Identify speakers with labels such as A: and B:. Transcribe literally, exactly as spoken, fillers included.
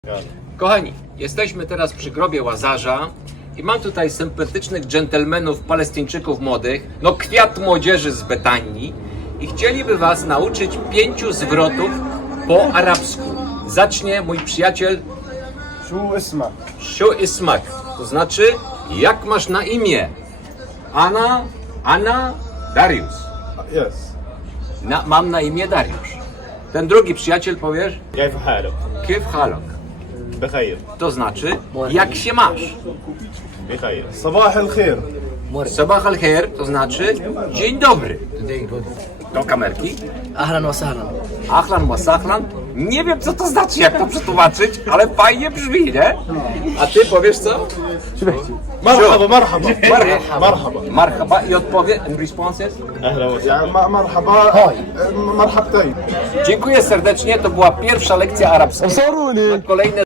A: Kochani, jesteśmy teraz przy grobie Łazarza i mam tutaj sympatycznych dżentelmenów, palestyńczyków młodych, no kwiat młodzieży z Betanii i chcieliby was nauczyć pięciu zwrotów po arabsku. Zacznie mój przyjaciel
B: شو اسمك؟
A: Shu Ismak, to znaczy jak masz na imię? Ana, Ana, Darius.
B: يس
A: Na, mam na imię Dariusz. Ten drugi przyjaciel powiesz
C: كيف حالك؟
A: Kif Halok,
C: بخير
A: to znaczy jak się masz?
C: بخير
B: صباح الخير
A: Sabah al khair, to znaczy dzień dobry. Do kamerki.
D: اهلا وسهلا.
A: Ahlan wa sahlan. Nie wiem co to znaczy, jak to przetłumaczyć, ale fajnie brzmi, nie? A ty powiesz co?
B: مرحبا مرحبا
A: Marhaba.
B: مرحبا
A: Marhaba i odpowie in responses.
C: اهلا وسهلا
B: يعني م- مرحبا هاي مرحبتين
A: Dziękuję serdecznie, to była pierwsza lekcja arabska. Na kolejne